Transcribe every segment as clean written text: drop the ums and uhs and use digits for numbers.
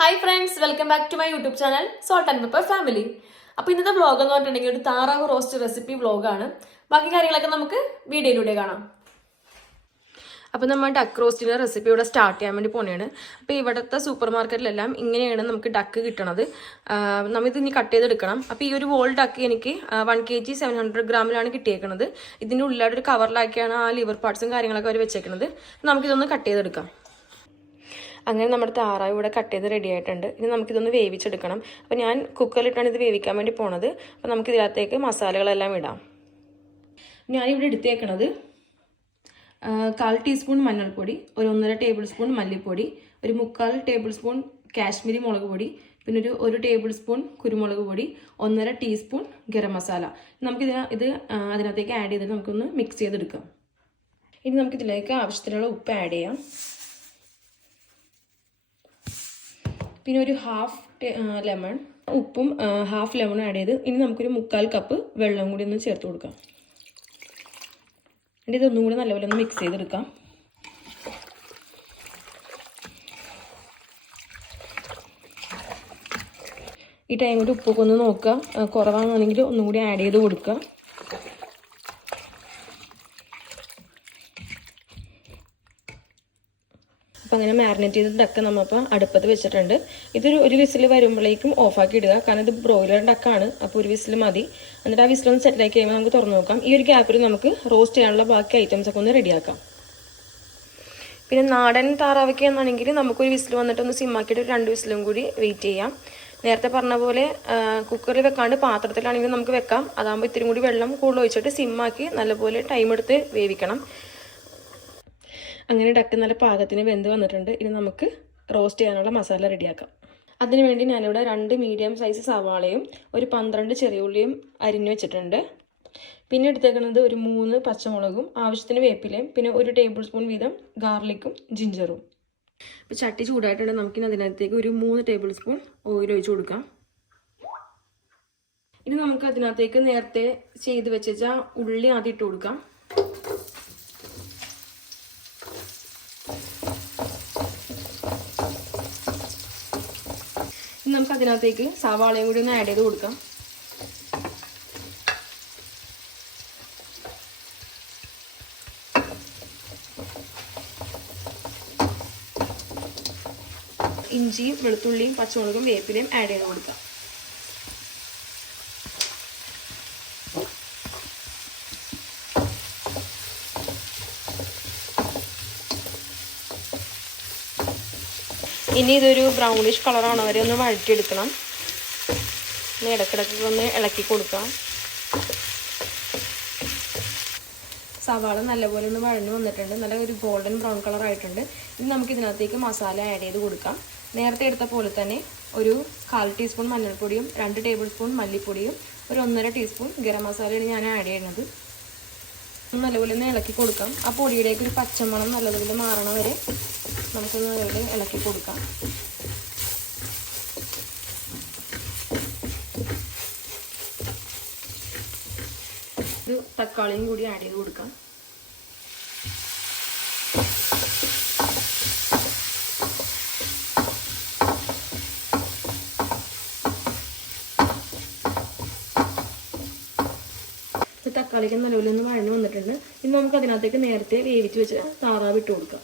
Hi friends, welcome back to my YouTube channel salt and pepper family. അപ്പോൾ ഇന്നത്തെ vlog എന്ന് പറഞ്ഞിട്ടുണ്ടെങ്കിൽ ഒരു താറാവ് റോസ്റ്റ് റെസിപ്പി വ്ളോഗാണ്. ബാക്കി കാര്യങ്ങളൊക്കെ നമുക്ക് വീഡിയോയിലൂടെ കാണാം. അപ്പോൾ നമ്മൾ ഡക്ക് റോസ്റ്റിൻ്റെ റെസിപ്പി ഇവിടെ സ്റ്റാർട്ട് ചെയ്യാൻ വേണ്ടി പോവുകയാണ്. അപ്പോൾ ഇവിടുത്തെ സൂപ്പർ മാർക്കറ്റിലെല്ലാം ഇങ്ങനെയാണ് നമുക്ക് ഡക്ക് കിട്ടണത്. നമ്മളിത് ഇനി കട്ട് ചെയ്തെടുക്കണം. അപ്പോൾ ഈ ഒരു വോൾ ഡക്ക് എനിക്ക് 1 kg 700 ഗ്രാമിലാണ് കിട്ടിയേക്കുന്നത്. ഇതിൻ്റെ ഉള്ളിലായിട്ടൊരു കവറിലാക്കിയാണ് ആ ലിവർ പാർട്സും കാര്യങ്ങളൊക്കെ അവർ വെച്ചേക്കുന്നത്. നമുക്കിതൊന്ന് കട്ട് ചെയ്തെടുക്കാം. അങ്ങനെ നമ്മുടെ താറാവ് ഇവിടെ കട്ട് ചെയ്ത് റെഡി ആയിട്ടുണ്ട്. ഇനി നമുക്കിതൊന്ന് വേവിച്ചെടുക്കണം. അപ്പോൾ ഞാൻ കുക്കറിലിട്ടാണ് ഇത് വേവിക്കാൻ വേണ്ടി പോണത്. അപ്പോൾ നമുക്കിതിനകത്തേക്ക് മസാലകളെല്ലാം ഇടാം. ഞാനിവിടെ എടുത്തേക്കണത് 1/4 ടീസ്പൂൺ മഞ്ഞൾപ്പൊടി, ഒരു 1.5 ടേബിൾ സ്പൂൺ മല്ലിപ്പൊടി, ഒരു 3/4 ടേബിൾ സ്പൂൺ കാശ്മീരി മുളക് പൊടി, പിന്നെ ഒരു ടേബിൾ സ്പൂൺ കുരുമുളക് പൊടി, 1.5 ടീസ്പൂൺ ഗരം മസാല. ഇത് അതിനകത്തേക്ക് ആഡ് ചെയ്തിട്ട് നമുക്കൊന്ന് മിക്സ് ചെയ്തെടുക്കാം. ഇനി നമുക്കിതിലേക്ക് ആവശ്യത്തിനുള്ള ഉപ്പ് ആഡ് ചെയ്യാം. പിന്നെ ഒരു ഹാഫ് ലെമൺ, ഉപ്പും ഹാഫ് ലെമണും ആഡ് ചെയ്ത് ഇനി നമുക്കൊരു 3/4 കപ്പ് വെള്ളം കൂടി ഒന്ന് ചേർത്ത് കൊടുക്കാം. എന്നിട്ട് ഇതൊന്നും കൂടി നല്ലപോലെ ഒന്ന് മിക്സ് ചെയ്തെടുക്കാം. ഈ ടൈം കൊണ്ട് ഉപ്പൊക്കെ ഒന്ന് നോക്കുക. കുറവാണെന്നുണ്ടെങ്കിൽ ഒന്നും കൂടി ആഡ് ചെയ്ത് കൊടുക്കുക. അപ്പോൾ അങ്ങനെ മാരിനേറ്റ് ചെയ്ത ഡക്ക് നമ്മളിപ്പോൾ അടുപ്പത്ത് വെച്ചിട്ടുണ്ട്. ഒരു വിസിൽ വരുമ്പോഴേക്കും ഓഫാക്കി ഇടുക. കാരണം ഇത് ബ്രോയിലർ ഡക്കാണ്. അപ്പോൾ ഒരു വിസിൽ മതി. എന്നിട്ട് ആ വിസിലൊന്ന് സെറ്റാക്കി കഴിയുമ്പോൾ നമുക്ക് തുറന്ന് നോക്കാം. ഈ ഒരു ഗ്യാപ്പിൽ നമുക്ക് റോസ്റ്റ് ചെയ്യാനുള്ള ബാക്കി ഐറ്റംസൊക്കെ ഒന്ന് റെഡിയാക്കാം. പിന്നെ നാടൻ താറാവയ്ക്ക് എന്നാണെങ്കിൽ നമുക്കൊരു വിസിൽ വന്നിട്ട് ഒന്ന് സിമ്മാക്കിയിട്ട് 2 വിസിലും കൂടി വെയിറ്റ് ചെയ്യാം. നേരത്തെ പറഞ്ഞ പോലെ കുക്കറിൽ വെക്കാണ്ട് പാത്രത്തിലാണെങ്കിൽ നമുക്ക് വെക്കാം. അതാകുമ്പോൾ ഇത്തിരി കൂടി വെള്ളം കൂടുതൽ ഒഴിച്ചിട്ട് സിമ്മാക്കി നല്ലപോലെ ടൈം എടുത്ത് വേവിക്കണം. അങ്ങനെ ഡക്ക് നല്ല പാകത്തിന് വെന്ത് വന്നിട്ടുണ്ട്. ഇനി നമുക്ക് റോസ്റ്റ് ചെയ്യാനുള്ള മസാല റെഡിയാക്കാം. അതിനുവേണ്ടി ഞാനിവിടെ 2 മീഡിയം സൈസ് സവാളയും ഒരു 12 ചെറിയ ഉള്ളിയും അരിഞ്ഞു വെച്ചിട്ടുണ്ട്. പിന്നെ എടുത്തേക്കുന്നത് ഒരു 3 പച്ചമുളകും ആവശ്യത്തിന് വേപ്പിലയും പിന്നെ 1 ടേബിൾ സ്പൂൺ വീതം ഗാർലിക്കും ജിഞ്ചറും. ഇപ്പോൾ ചട്ടി ചൂടായിട്ടുണ്ട്. നമുക്കിനി അതിനകത്തേക്ക് ഒരു 3 ടേബിൾ സ്പൂൺ ഓയിൽ ഒഴിച്ച് കൊടുക്കാം. ഇനി നമുക്ക് അതിനകത്തേക്ക് നേരത്തെ ചെയ്ത് വെച്ച ഉള്ളി ആദ്യം ഇട്ട് കൊടുക്കാം. നമുക്ക് അതിനകത്തേക്ക് സവാളയും കൂടി ഒന്ന് ആഡ് ചെയ്ത് കൊടുക്കാം. ഇഞ്ചിയും വെളുത്തുള്ളിയും പച്ചമുളകും വേപ്പിലയും ആഡ് ചെയ്ത് കൊടുക്കാം. ഇനി ഇതൊരു ബ്രൗണിഷ് കളറാണ് വരെ ഒന്ന് വഴറ്റിയെടുക്കണം. ഇടയ്ക്കിടയ്ക്ക് ഒന്ന് ഇളക്കി കൊടുക്കാം. സവാള നല്ലപോലെ ഒന്ന് വഴഞ്ഞു വന്നിട്ടുണ്ട്. നല്ല ഒരു ഗോൾഡൻ ബ്രൗൺ കളർ ആയിട്ടുണ്ട്. ഇനി നമുക്ക് ഇതിനകത്തേക്ക് മസാല ആഡ് ചെയ്ത് കൊടുക്കാം. നേരത്തെ എടുത്ത പോലെ തന്നെ ഒരു 1/4 ടീസ്പൂൺ മഞ്ഞൾപ്പൊടിയും 2 ടേബിൾ സ്പൂൺ മല്ലിപ്പൊടിയും ഒരു 1.5 ടീസ്പൂൺ ഗരം മസാലയാണ് ഞാൻ ആഡ് ചെയ്യുന്നത്. നല്ലപോലെ ഒന്ന് ഇളക്കി കൊടുക്കാം. ആ പൊടിയുടെയൊക്കെ ഒരു പച്ചമണം നല്ലതുപോലെ മാറണ വരെ നമുക്കൊന്ന് നല്ലപോലെ ഇളക്കി കൊടുക്കാം. ഒരു തക്കാളിയും കൂടി ആഡ് ചെയ്ത് കൊടുക്കാം. തക്കാളിക്ക് നല്ലപോലെ ഒന്ന് വഴഞ്ഞു വന്നിട്ടുണ്ട്. ഇനി നമുക്ക് അതിനകത്തേക്ക് നേരത്തെ വേവിച്ച് വെച്ച് താറാവ് ഇട്ട് കൊടുക്കാം.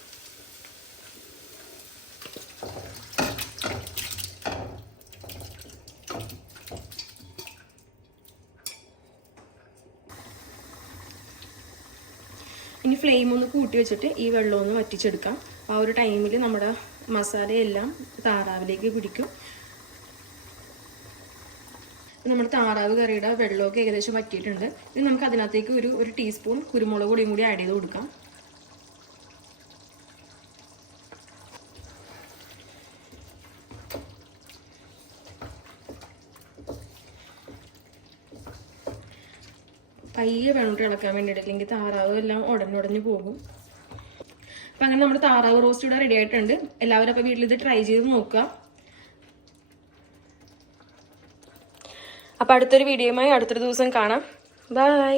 ഇനി ഫ്ലെയിം ഒന്ന് കൂട്ടി വെച്ചിട്ട് ഈ വെള്ളം ഒന്ന് വറ്റിച്ചെടുക്കാം. ആ ഒരു ടൈമിൽ നമ്മുടെ മസാലയെല്ലാം താറാവിലേക്ക് പിടിക്കും. നമ്മുടെ താറാവ് കറിയുടെ വെള്ളമൊക്കെ ഏകദേശം വറ്റിയിട്ടുണ്ട്. ഇനി നമുക്ക് അതിനകത്തേക്ക് ഒരു ടീസ്പൂൺ കുരുമുളക് പൊടിയും കൂടി ആഡ് ചെയ്ത് കൊടുക്കാം. പയ്യെ വേണം ഇളക്കാൻ വേണ്ടിയിട്ട്, അല്ലെങ്കിൽ താറാവ് എല്ലാം ഉടഞ്ഞുടഞ്ഞു പോകും. അപ്പം അങ്ങനെ നമ്മുടെ താറാവ് റോസ്റ്റ് ഇവിടെ റെഡി ആയിട്ടുണ്ട്. എല്ലാവരും അപ്പോൾ വീട്ടിൽ ഇത് ട്രൈ ചെയ്ത് നോക്കുക. അപ്പോൾ അടുത്തൊരു വീഡിയോയുമായി അടുത്തൊരു ദിവസം കാണാം. ബൈ.